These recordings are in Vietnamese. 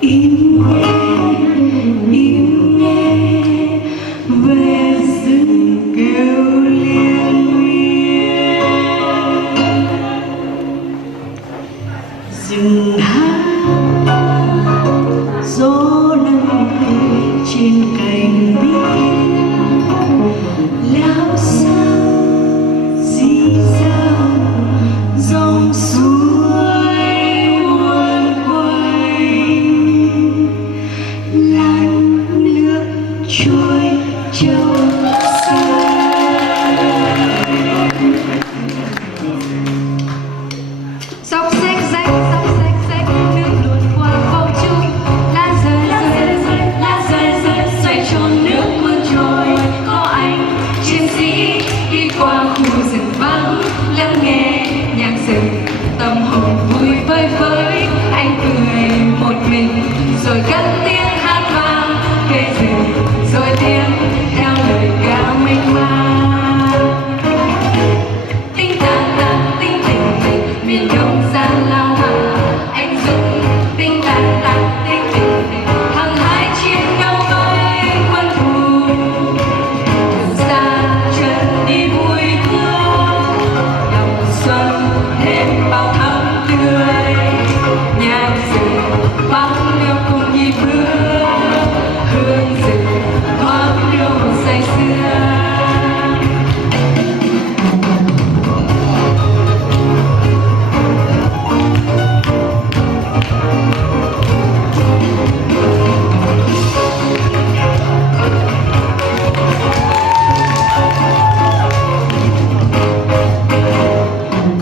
im nghe về rừng kêu liên miên, rừng hát gió nâng trên cành biên, lao sao dì dào dòng suối nguồn quay, làn nước trôi trong xanh. Dốc xếch xếch nước luồn qua không trung, lan rơi xoay tròn nước cuốn trôi. Có anh chiến sĩ đi qua khu rừng vắng, lắng nghe nhạc rừng tâm hồn vui vơi vơi. Anh cười một mình rồi cất tiếng hát vang cây rừng, rồi tiếng theo lời ca mênh mang. Tinh tàn tàn tinh tình tình miền đông gian lao hàng anh dũng. Tinh tàn tàn tinh tình tình hăng hái chiến đấu với quân thù. Đường xa chân đi vui thương, lòng xuân thêm bao thắm tươi. Nhạc rừng băng liêu cùng nhịp bước, hương rừng thoáng đưa hồn say sưa.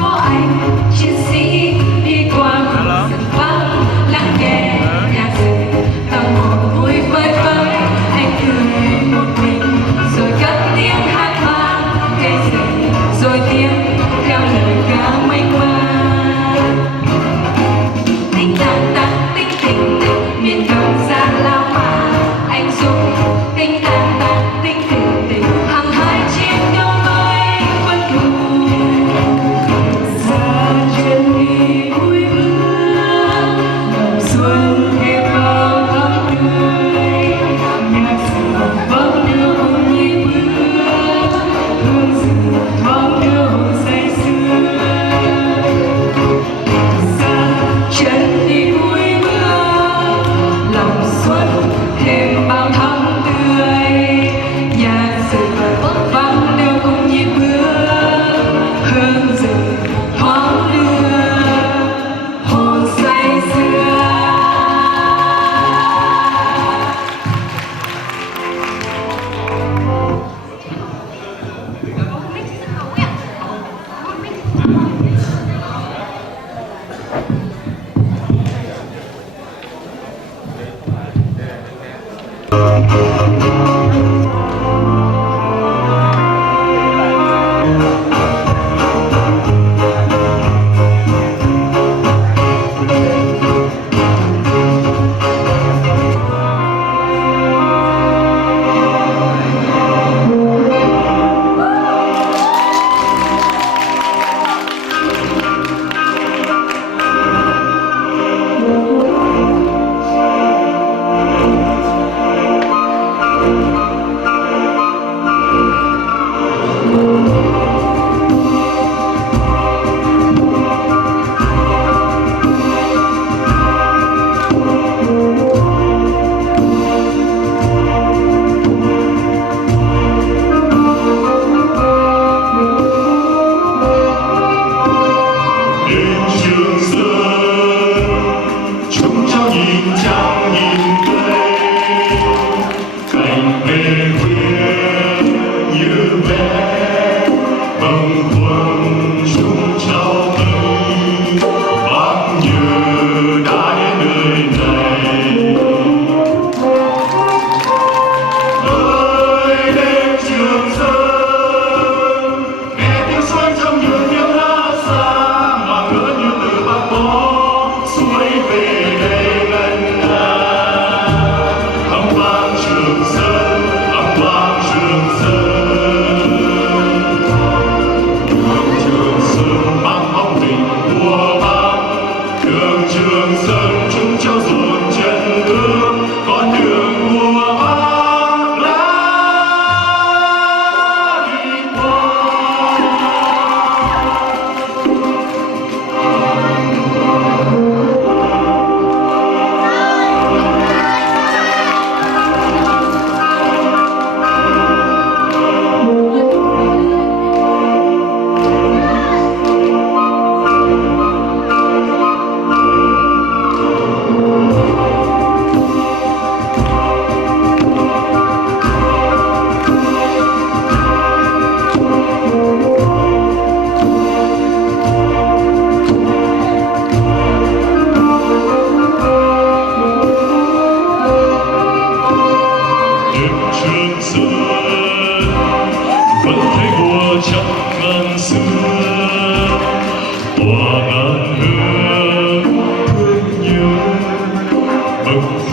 Có anh chiến sĩ đi qua khu rừng vắng, lắng nghe nhạc rừng tâm hồn vui vơi vơi. Anh cười một mình rồi cất tiếng hát vang cây rừng, rồi tiếng theo lời ca mênh mang. Tinh tàn tàn tinh tình tình miền đông gian lao mà anh dũng. Tinh tàn tàn tinh tình tình hăng hái chiến đấu với quân thù. Ra chuyến đi vui bước, lòng xuân thêm bao thắm tươi. Nhạc rừng vẫn đưa hồn nhịp bước, hương rừng thoáng đưa hồn say sưa. Ra chân đi vui bước, lòng xuân thêm bao thắm tươi. Nhạc rừng vang đều cùng nhịp bước, hương rừng thoáng đưa hồn say sưa.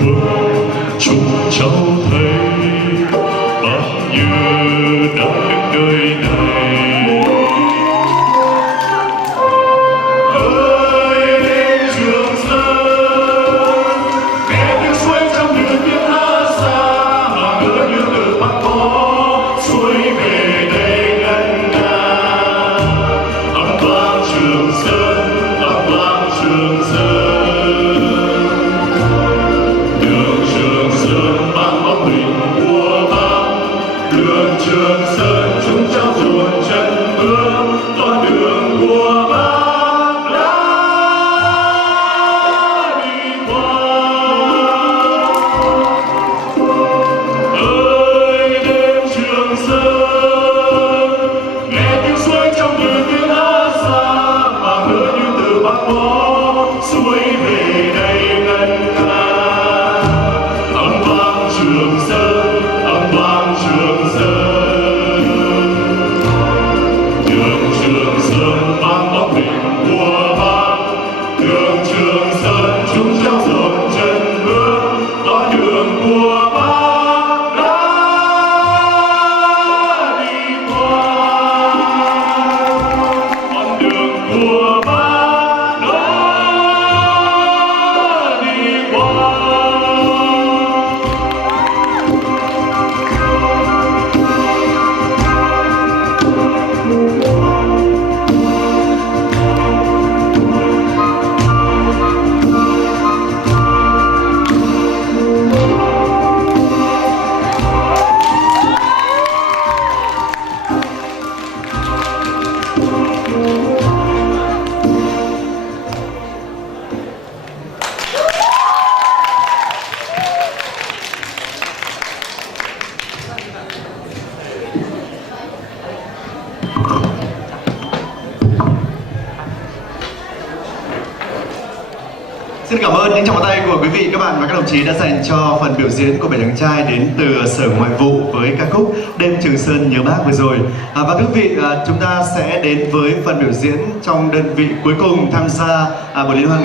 quân chúc cháu thấy bao nhiêu đã đến nơi này. Ơi đêm Trường Sơn, nghe tiếng suối trong những tiếng hát xa mà ngỡ như từ Bắc có suối về đây ngân nga. Âm vang Trường Sơn, âm vang Trường Sơn, đường Trường Sơn mang bóng hình của Bác. Đường Trường Sơn chúng cháu dồn chân bước con đường của Bác đã đi qua. Ơi đêm Trường Sơn, nghe tiếng suối trong những tiếng hát xa mà ngỡ như từ Bắc có suối về đây ngân nga. Âm vang Trường Sơn, âm vang Trường Sơn, đường Trường Sơn mang bóng hình của Bác. Đường Trường Sơn chúng cháu dồn chân bước con đường của Bác đã đi qua. Con đường của Bác đã đi qua. Xin cảm ơn những tràng tay của quý vị, các bạn và các đồng chí đã dành cho phần biểu diễn của bảy chàng trai đến từ Sở Ngoại vụ với ca khúc Đêm Trường Sơn nhớ Bác vừa rồi. Và thưa quý vị, chúng ta sẽ đến với phần biểu diễn trong đơn vị cuối cùng tham gia buổi liên hoan